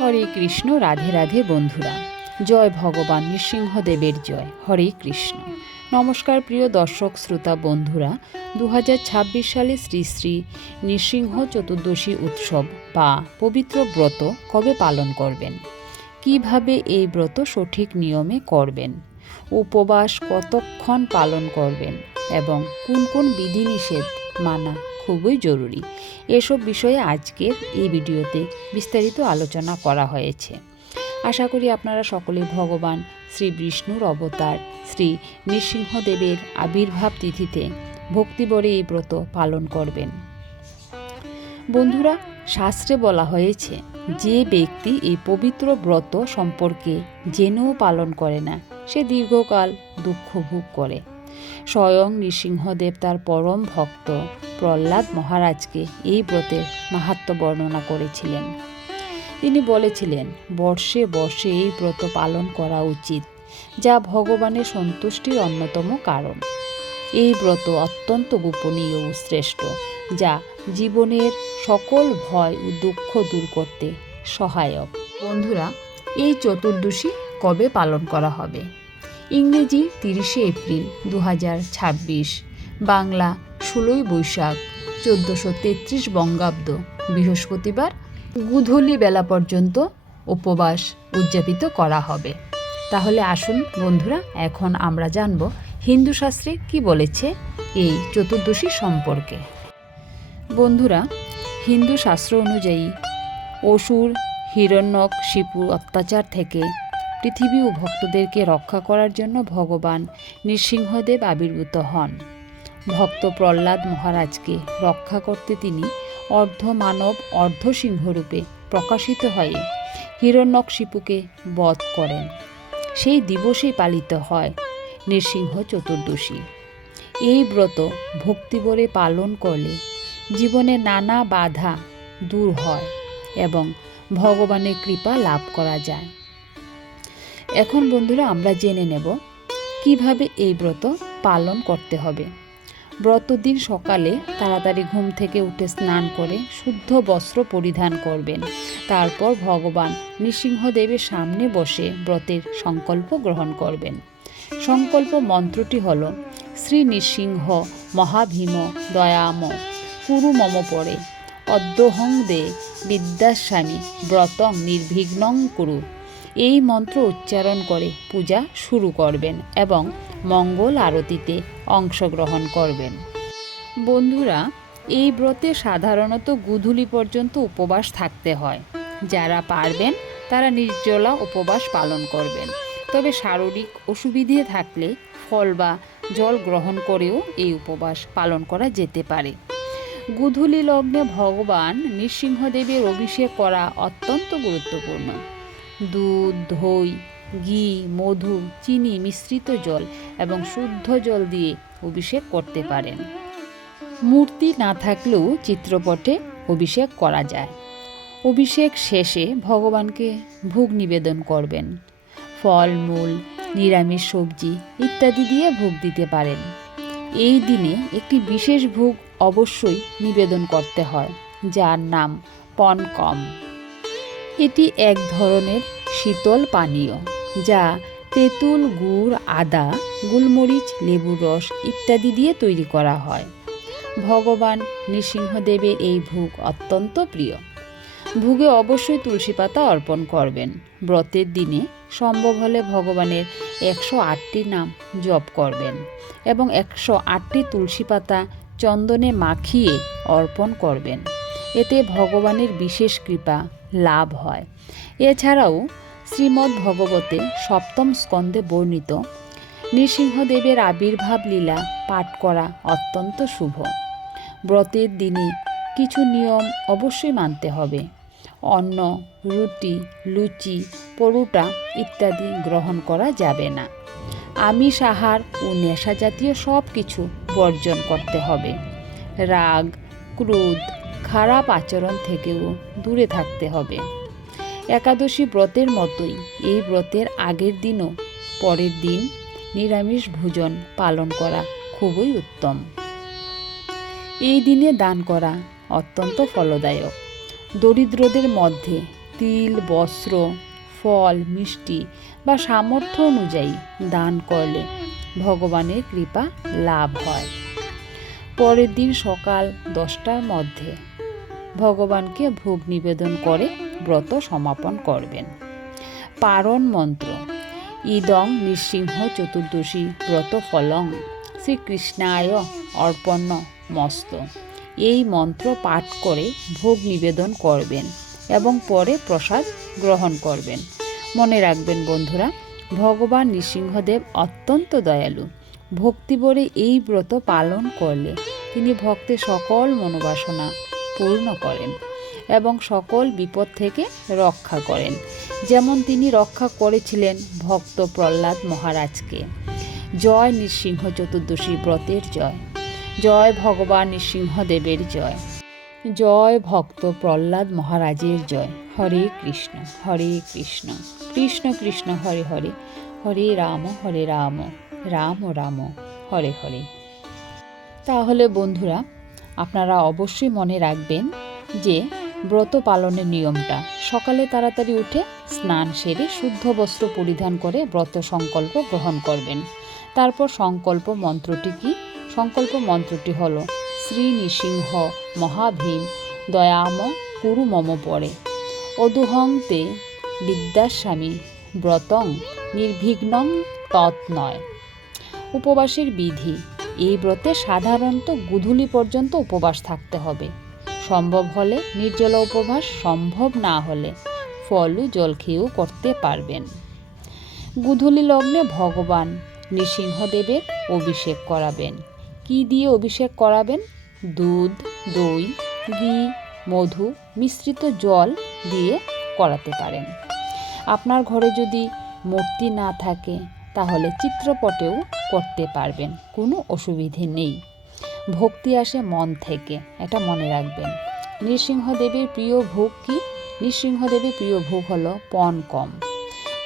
হরে কৃষ্ণ। রাধে রাধে বন্ধুরা, জয় ভগবান নৃসিংহদেবের জয়। হরে কৃষ্ণ। নমস্কার প্রিয় দর্শক শ্রোতা বন্ধুরা, 2026 সালে শ্রী শ্রী নৃসিংহ চতুর্দশী উৎসব বা পবিত্র ব্রত কবে পালন করবেন, কিভাবে এই ব্রত সঠিক নিয়মে করবেন, উপবাস কতক্ষণ পালন করবেন এবং কোন কোন বিধিনিষেধ মানা খুবই জরুরি, এসব বিষয়ে আজকের এই ভিডিওতে বিস্তারিত আলোচনা করা হয়েছে। আশা করি আপনারা সকলে ভগবান শ্রী বিষ্ণুর অবতার শ্রী নৃসিংহদেবের আবির্ভাব তিথিতে ভক্তিভরে এই ব্রত পালন করবেন। বন্ধুরা, শাস্ত্রে বলা হয়েছে, যে ব্যক্তি এই পবিত্র ব্রত সম্পর্কে জেনেও পালন করে না, সে দীর্ঘকাল দুঃখ ভোগ করে। স্বয়ং নৃসিংহদেব তার পরম ভক্ত প্রহ্লাদ মহারাজকে এই ব্রতের মাহাত্ম্য বর্ণনা করেছিলেন। তিনি বলেছিলেন, বর্ষে বর্ষে এই ব্রত পালন করা উচিত, যা ভগবানের সন্তুষ্টির অন্যতম কারণ। এই ব্রত অত্যন্ত গোপনীয় ও শ্রেষ্ঠ, যা জীবনের সকল ভয় ও দুঃখ দূর করতে সহায়ক। বন্ধুরা, এই চতুর্দশী কবে পালন করা হবে? ইংরেজি 30শে এপ্রিল 2026, বাংলা 16ই বৈশাখ 1433 বঙ্গাব্দ, বৃহস্পতিবার গোধূলি বেলা পর্যন্ত উপবাস উদযাপিত করা হবে। তাহলে আসুন বন্ধুরা, এখন আমরা জানব হিন্দু শাস্ত্রে কি বলেছে এই চতুর্দশী সম্পর্কে। বন্ধুরা, হিন্দু শাস্ত্র অনুযায়ী অসুর হিরণ্যকশিপুর অত্যাচার থেকে পৃথিবী ও ভক্তদেরকে রক্ষা করার জন্য ভগবান নৃসিংহদেব আবির্ভূত হন। ভক্ত প্রহ্লাদ মহারাজকে রক্ষা করতে তিনি অর্ধ মানব অর্ধ সিংহরূপে প্রকাশিত হয়ে হিরণ্যকশিপুকে বধ করেন। সেই দিবসেই পালিত হয় নৃসিংহ চতুর্দশী। এই ব্রত ভক্তিভরে পালন করলে জীবনে নানা বাধা দূর হয় এবং ভগবানের কৃপা লাভ করা যায়। এখন বন্ধুরা, আমরা জেনে নেব কিভাবে এই ব্রত পালন করতে হবে। ব্রতদিন সকালে তাড়াতাড়ি ঘুম থেকে উঠে স্নান করে শুদ্ধ বস্ত্র পরিধান করবেন। তারপর ভগবান নৃসিংহদেবের সামনে বসে ব্রতের সংকল্প গ্রহণ করবেন। সংকল্প মন্ত্রটি হল, শ্রী নৃসিংহ মহাভীম দয়াম কুরু মম পরে অদ্যহং দে বিদ্যাস্বামী ব্রতং নির্বিঘ্নং কুরু। এই মন্ত্র উচ্চারণ করে পূজা শুরু করবেন এবং মঙ্গল আরতিতে অংশগ্রহণ করবেন। বন্ধুরা, এই ব্রতে সাধারণত গোধূলি পর্যন্ত উপবাস থাকতে হয়। যারা পারবেন তারা নির্জলা উপবাস পালন করবেন। তবে শারীরিক অসুবিধে থাকলে ফল বা জল গ্রহণ করেও এই উপবাস পালন করা যেতে পারে। গোধূলি লগ্নে ভগবান নৃসিংহদেবের অভিষেক করা অত্যন্ত গুরুত্বপূর্ণ। দুধ, দই, ঘি, মধু, চিনি মিশ্রিত জল এবং শুদ্ধ জল দিয়ে অভিষেক করতে পারেন। মূর্তি না থাকলেও চিত্রপটে অভিষেক করা যায়। অভিষেক শেষে ভগবানকে ভোগ নিবেদন করবেন। ফল মূল, নিরামিষ সবজি ইত্যাদি দিয়ে ভোগ দিতে পারেন। এই দিনে একটি বিশেষ ভোগ অবশ্যই নিবেদন করতে হয়, যার নাম পনকম। এটি এক ধরনের শীতল পানীয়, যা তেঁতুল, গুড়, আদা, গোলমরিচ, লেবুর রস ইত্যাদি দিয়ে তৈরি করা হয়। ভগবান নৃসিংহদেবের এই ভোগ অত্যন্ত প্রিয়। ভোগে অবশ্যই তুলসী পাতা অর্পণ করবেন। ব্রতের দিনে সম্ভব হলে ভগবানের 108টি নাম জপ করবেন এবং 108টি তুলসী পাতা চন্দনে মাখিয়ে অর্পণ করবেন। এতে ভগবানের বিশেষ কৃপা লাভ হয়। এছাড়াও শ্রীমদ্ ভগবতে 7ম স্কন্ধে বর্ণিত নৃসিংহদেবের আবির্ভাব লীলা পাঠ করা অত্যন্ত শুভ। ব্রতের দিনে কিছু নিয়ম অবশ্যই মানতে হবে। অন্ন, রুটি, লুচি, পরোটা ইত্যাদি গ্রহণ করা যাবে না। আমিষ আহার ও নেশা জাতীয় সব কিছু বর্জন করতে হবে। রাগ, ক্রোধ, খারাপ আচরণ থেকেও দূরে থাকতে হবে। একাদশী ব্রতের মতোই এই ব্রতের আগের দিনও পরের দিন নিরামিষ ভোজন পালন করা খুবই উত্তম। এই দিনে দান করা অত্যন্ত ফলদায়ক। দরিদ্রদের মধ্যে তিল, বস্ত্র, ফল, মিষ্টি বা সামর্থ্য অনুযায়ী দান করলে ভগবানের কৃপা লাভ হয়। পরের দিন সকাল 10টার মধ্যে ভগবানকে ভোগ নিবেদন করে ব্রত সমাপন করবেন। পারণ মন্ত্র: ইদং নৃসিংহ চতুর্দশী ব্রত ফলং শ্রীকৃষ্ণায় অর্পণ মস্ত। এই মন্ত্র পাঠ করে ভোগ নিবেদন করবেন এবং পরে প্রসাদ গ্রহণ করবেন। মনে রাখবেন বন্ধুরা, ভগবান নৃসিংহদেব অত্যন্ত দয়ালু। ভক্তিভরে এই ব্রত পালন করলে তিনি ভক্তের সকল মনোবাসনা পূর্ণ করেন এবং সকল বিপদ থেকে রক্ষা করেন, যেমন তিনি রক্ষা করেছিলেন ভক্ত প্রহ্লাদ মহারাজকে। জয় নৃসিংহ চতুর্দশী ব্রতের জয়। জয় ভগবান নৃসিংহদেবের জয়। জয় ভক্ত প্রহ্লাদ মহারাজের জয়। হরে কৃষ্ণ হরে কৃষ্ণ কৃষ্ণ কৃষ্ণ হরে হরে, হরে রাম রাম রাম হরে হরে। তাহলে বন্ধুরা, আপনারা অবশ্যই মনে রাখবেন যে ব্রত পালনের নিয়মটা: সকালে তাড়াতাড়ি উঠে স্নান সেরে শুদ্ধ বস্ত্র পরিধান করে ব্রত সংকল্প গ্রহণ করবেন। তারপর সংকল্প মন্ত্রটি কি? সংকল্প মন্ত্রটি হল শ্রী নৃসিংহ মহাভীম দয়াম কুরু মম পরে অদুহং তে বিদ্যাস্বামী ব্রতং নির্বিঘ্নং তৎনয়। উপবাসের বিধি: এই ব্রতে সাধারণত গোধূলি পর্যন্ত উপবাস থাকতে হবে। সম্ভব হলে নির্জলা উপবাস, সম্ভব না হলে ফল ও জল খেয়েও করতে পারবেন। গোধূলি লগ্নে ভগবান নৃসিংহদেবের অভিষেক করাবেন। কি দিয়ে অভিষেক করাবেন? দুধ, দই, ঘি, মধু মিশ্রিত জল দিয়ে করাতে পারেন। আপনার ঘরে যদি মূর্তি না থাকে তাহলে চিত্রপটেও করতে পারবেন, কোনো অসুবিধে নেই। ভক্তি আসে মন থেকে, এটা মনে রাখবেন। নৃসিংহদেবের প্রিয় ভোগ কি? নৃসিংহদেবের প্রিয় ভোগ হলো পনকম,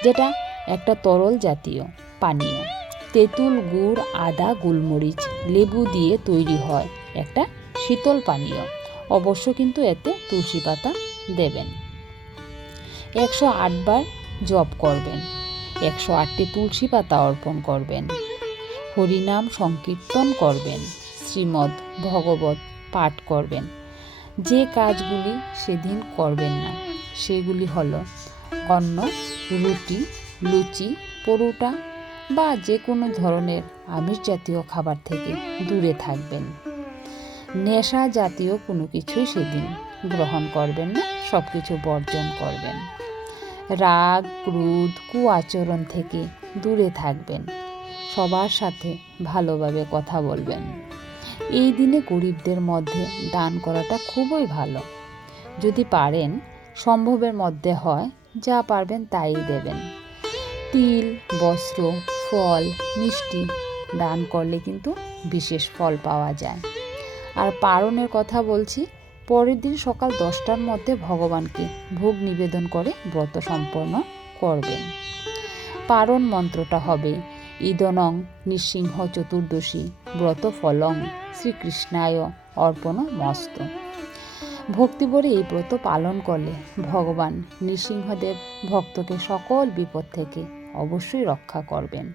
যেটা একটা তরল জাতীয় পানীয়। তেঁতুল, গুড়, আদা, গোলমরিচ, লেবু দিয়ে তৈরি হয় একটা শীতল পানীয়। অবশ্য কিন্তু এতে তুলসী পাতা দেবেন। 108 বার জপ করবেন, 108টি তুলসী পাতা অর্পণ করবেন, হরিনাম সংকীর্তন করবেন, শ্রীমদ্ ভগবত পাঠ করবেন। যে কাজগুলি সেদিন করবেন না সেগুলি হলো অন্ন, রুটি, লুচি, পরোটা বা যে কোনো ধরনের আমিষ জাতীয় খাবার থেকে দূরে থাকবেন। নেশা জাতীয় কোনো কিছুই সেদিন গ্রহণ করবেন না, সব কিছু বর্জন করবেন। রাগ, ক্রোধ, কুআচরণ থেকে দূরে থাকবেন। সবার সাথে ভালোভাবে কথা বলবেন। এই দিনে গরিবদের মধ্যে দান করাটা খুবই ভালো। যদি পারেন, সম্ভবের মধ্যে হয়, যা পারবেন তাই দেবেন। তিল, বস্ত্র, ফল, মিষ্টি দান করলে কিন্তু বিশেষ ফল পাওয়া যায়। আর পারণের কথা বলছি, পরের দিন সকাল 10টার মধ্যে ভগবানকে ভোগ নিবেদন করে ব্রত সম্পন্ন করবেন। পারণ মন্ত্রটা হবে ইদনং নৃসিংহ চতুর্দশী ব্রত ফলং শ্রীকৃষ্ণায় অর্পণ মস্ত। ভক্তিভরে এই ব্রত পালন করলে ভগবান নৃসিংহদেব ভক্তকে সকল বিপদ থেকে অবশ্যই রক্ষা করবেন,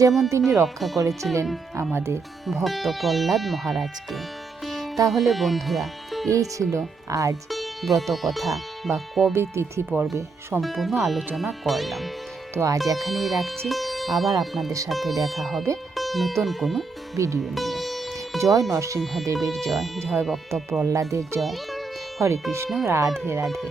যেমন তিনি রক্ষা করেছিলেন আমাদের ভক্ত প্রহ্লাদ মহারাজকে। তাহলে বন্ধুরা, এই ছিল আজ ব্রতকথা বা কবে তিথি পর্বে সম্পূর্ণ আলোচনা করলাম। তো আজ এখানেই রাখছি, আবার আপনাদের সাথে দেখা হবে নতুন কোনো ভিডিও নিয়ে। জয় নরসিংহদেবের জয়, জয় ভক্ত প্রহ্লাদের জয়। হরে কৃষ্ণ, রাধে রাধে।